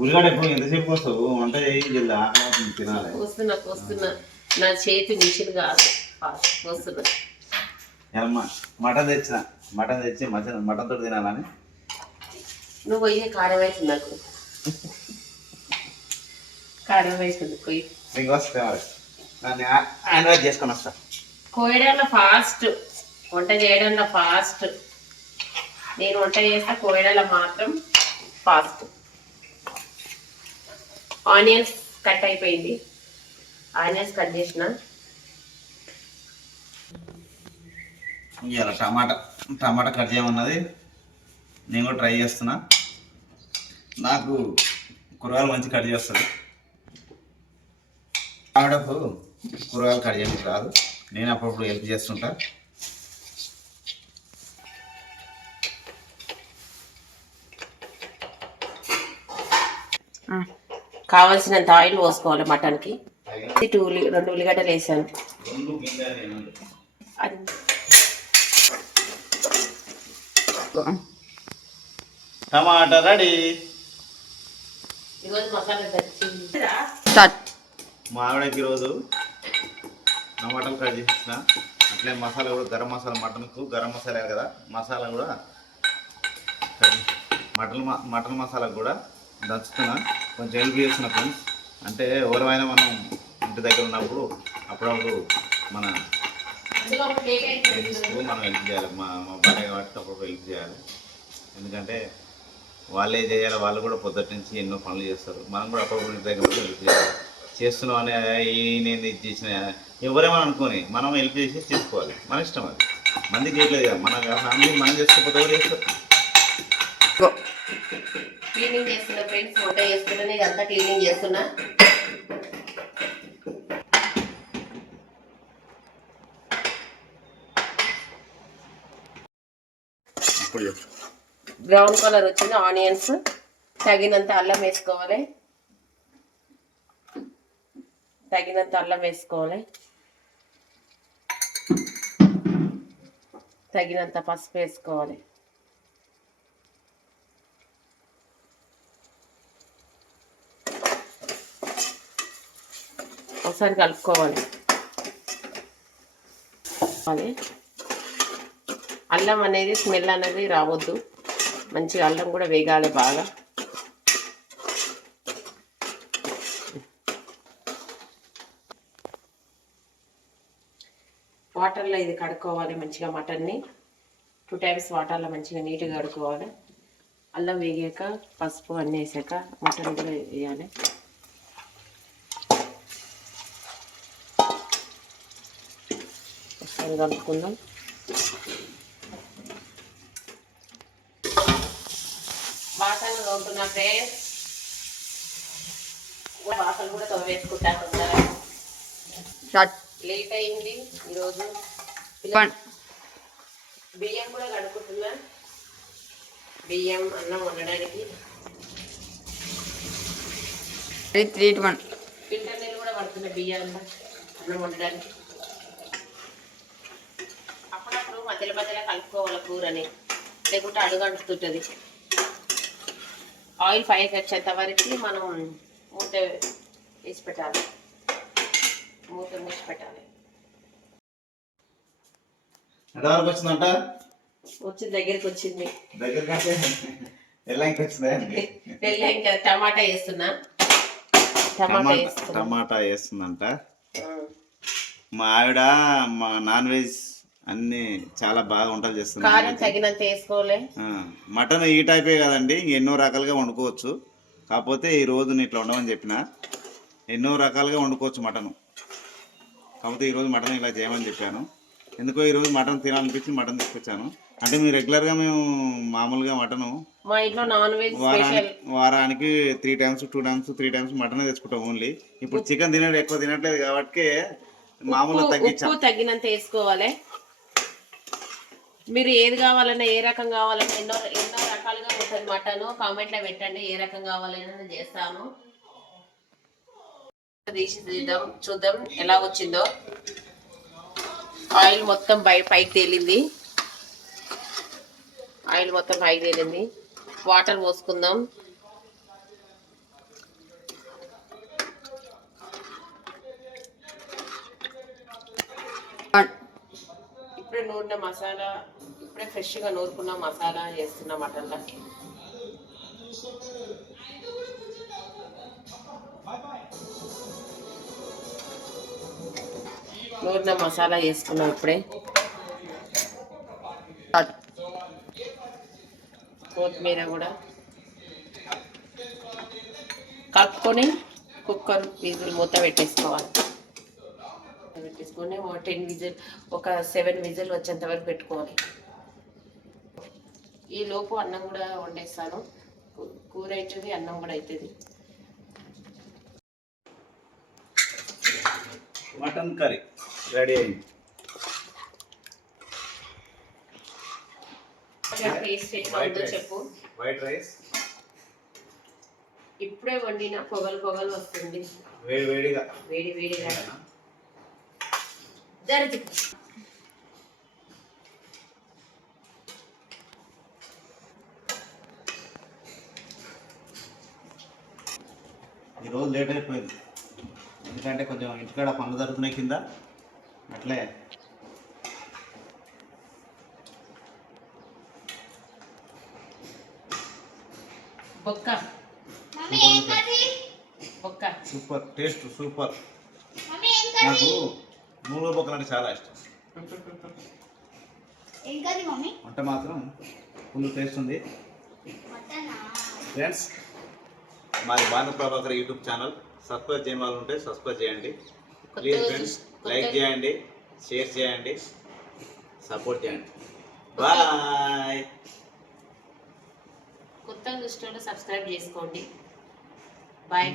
ఉల్లిగడ్డ ఎప్పుడు ఎంతసేపు వస్తావు వంట చేయి తినాలి. వస్తున్నా నా చేతి మిషన్ కాదు వస్తున్నా. మటన్ తెచ్చి మటన్ తోటి తినాలని. నువ్వు పోయి కారం అవుతుంది నాకు కారం అవుతుంది పోయి నీకు వస్తే నన్ను హ్యాండ్ చేసుకొని వస్తా. కోయడంలో ఫాస్ట్, వంట చేయడంలో ఫాస్ట్. నేను వంట చేస్తా, కోయడంలో మాత్రం ఫాస్ట్. ఆనియన్స్ కట్ అయిపోయింది, ఆనియన్స్ కట్ చేసిన. ఇవాళ టమాటా కట్ చేయమన్నది, నేను కూడా ట్రై చేస్తున్నా. నాకు కూరగాయలు మంచి కట్ చేస్తుంది. ఆవిడకు కూరగాయలు కట్ చేయడానికి రాదు, నేను అప్పుడప్పుడు హెల్ప్ చేస్తుంటా. కావాల్సినంత ఆయిల్ పోసుకోవాలి మటన్కి. 2 ఉల్లిగడ్డలు వేసాను. టమాటా రెడీ. ఈరోజు మసాలా మా ఆవిడకి ఈరోజు టమాటాలు కట్ చేసిన. అట్లే మసాలా కూడా గరం మసాలా, మటన్కు గరం మసాలా కదా, మసాలా కూడా మటన్ మసాలా కూడా దంచుతున్నా. కొంచెం హెల్ప్ చేస్తున్నా ఫ్రెండ్స్. అంటే ఎవరైనా మనం ఇంటి దగ్గర ఉన్నప్పుడు అప్పుడప్పుడు మనం హెల్ప్ చేయాలి. మా భార్య కాబట్టి అప్పుడు హెల్ప్ చేయాలి. ఎందుకంటే వాళ్ళే చేయాలి, వాళ్ళు కూడా పొద్దుటి నుంచి ఎన్నో పనులు చేస్తారు. మనం కూడా అప్పుడప్పుడు ఇంటి దగ్గర హెల్ప్ చేయాలి. చేస్తున్నాం అని నేను ఇది చేసిన ఎవరేమని అనుకోని మనం హెల్ప్ చేసి చేసుకోవాలి. మన ఇష్టం, అది మంది చేయట్లేదు కదా. మన ఫ్యామిలీ మనం చేసుకోకపోతే ఎవరు చేస్తారు. క్లీనింగ్ చేస్తున్నా ఫ్రెండ్స్, వంట చేస్తున్నా, ఇదంతా క్లీనింగ్ చేస్తున్నా. బ్రౌన్ కలర్ వచ్చింది. ఆనియన్స్, తగినంత అల్లం వేసుకోవాలి, తగినంత పసుపు వేసుకోవాలి. ఒకసారి కలుపుకోవాలి. అల్లం అనేది స్మెల్ అనేది రావద్దు, మంచిగా అల్లం కూడా వేగాలి బాగా. వాటర్లో ఇది కడుక్కోవాలి మంచిగా. మటన్ని 2 times వాటర్లో మంచిగా నీట్గా కడుక్కోవాలి. అల్లం వేగాక పసుపు అన్నీ వేసాక మటన్ కూడా వేయాలి. ఒకసారి కలుపుకుందాం. బాసనలు తోముతున్నా ఫ్రెండ్స్, బాసనలు కూడా తోమేసుకుంటా. లేట్ అయింది ఈరోజు. బియ్యం కూడా కడుక్కుంటున్నా, బియ్యం అన్నం వండడానికి. ఫిల్టర్ నీళ్ళు కూడా పడుతున్నాయి బియ్యం అన్నం వండడానికి. అప్పుడప్పుడు మధ్యలో కలుపుకోవాలి కూరని, లేకుంటే అడుగు అంటుతుంటుంది. ఆయిల్ పైకి వచ్చేంత వరకు మనం మూత వేసి పెట్టాలి, మూత మూసి పెట్టాలి. ఎంతవరకు వచ్చిందంట? దగ్గరికి వచ్చింది. ఇంకా టమాటా వేస్తున్నా. టమాటా వేస్తుందంట. మా ఆవిడ మా నాన్ వెజ్ అన్ని చాలా బాగా వంటలు చేస్తుంది. కారం తగినంత వేసుకోలే. మటన్ ఈ టైపే కదండి, ఎన్నో రకాలుగా వండుకోవచ్చు. కాకపోతే ఈరోజు నేను ఇట్లా ఉండమని చెప్పిన. ఎన్నో రకాలుగా వండుకోవచ్చు మటన్, కాకపోతే ఈరోజు మటన్ ఇలా చేయమని చెప్పాను. ఎందుకో ఈరోజు మటన్ తినాలనిపించి మటన్ తీసుకొచ్చాను. అంటే మేము రెగ్యులర్గా మేము మామూలుగా మటను మా ఇంట్లో నాన్ వెజ్ వారానికి 3 times 2 times 3 times మటనే తెచ్చుకుంటాం ఓన్లీ. ఇప్పుడు చికెన్ ఎక్కువ తినట్లేదు కాబట్టి మామూలుగా తగ్గినంత వేసుకోవాలి. మీరు ఏది కావాలన్నా, ఏ రకం కావాలన్నా ఎన్నో రకాలుగా ఉంటుంది మటన్. కామెంట్లో పెట్టండి ఏ రకం కావాలన్నా నేను చేస్తాను. తీసి చూద్దాం ఎలా వచ్చిందో. ఆయిల్ మొత్తం పైకి తేలింది. వాటర్ పోసుకుందాం. మసాలా ఇప్పుడే ఫ్రెష్గా నూరుకున్న మసాలా వేస్తున్న మటన్లో. నూరిన మసాలా వేసుకున్నాం ఇప్పుడే. కొత్తిమీర కూడా కలుపుకొని కుక్కర్ విజిల్ మూత పెట్టేసుకోవాలి. పెట్టేసుకొని 10 విజిల్, ఒక 7 విజిల్ వచ్చేంత వరకు పెట్టుకోవాలి. ఈ లోపు అన్నం కూడా వండేస్తాను. కూర అవుతుంది, అన్నం కూడా అవుతుంది. మటన్ కర్రీ రెడీ అయింది. టేస్ట్ ఎట్లా ఉందో చెప్పు. వైట్ రైస్ ఇప్పుడే వండిన పొగలు వస్తుంది. వేడిగా వేడిగా ఈరోజు లేట్ అయిపోయింది, ఎందుకంటే కొంచెం ఇంటికాడ పనులు జరుగుతున్నాయి కింద. అట్లే బొక్క సూపర్ టేస్ట్, సూపర్. నాకు నూనె బొక్కలు అంటే చాలా ఇష్టం. వంట మాత్రం ఫుల్ టేస్ట్ ఉంది. ఫ్రెండ్స్, మాది Bhanu Prabhakar YouTube channel. Subscribe చేయని వాళ్ళు ఉంటే సబ్స్క్రైబ్ చేయండి ప్లీజ్ ఫ్రెండ్స్. లైక్ చేయండి, షేర్ చేయండి, సపోర్ట్ చేయండి. బాయ్. కొత్తగా చూసిన సబ్స్క్రైబ్ చేసుకోండి. బాయ్.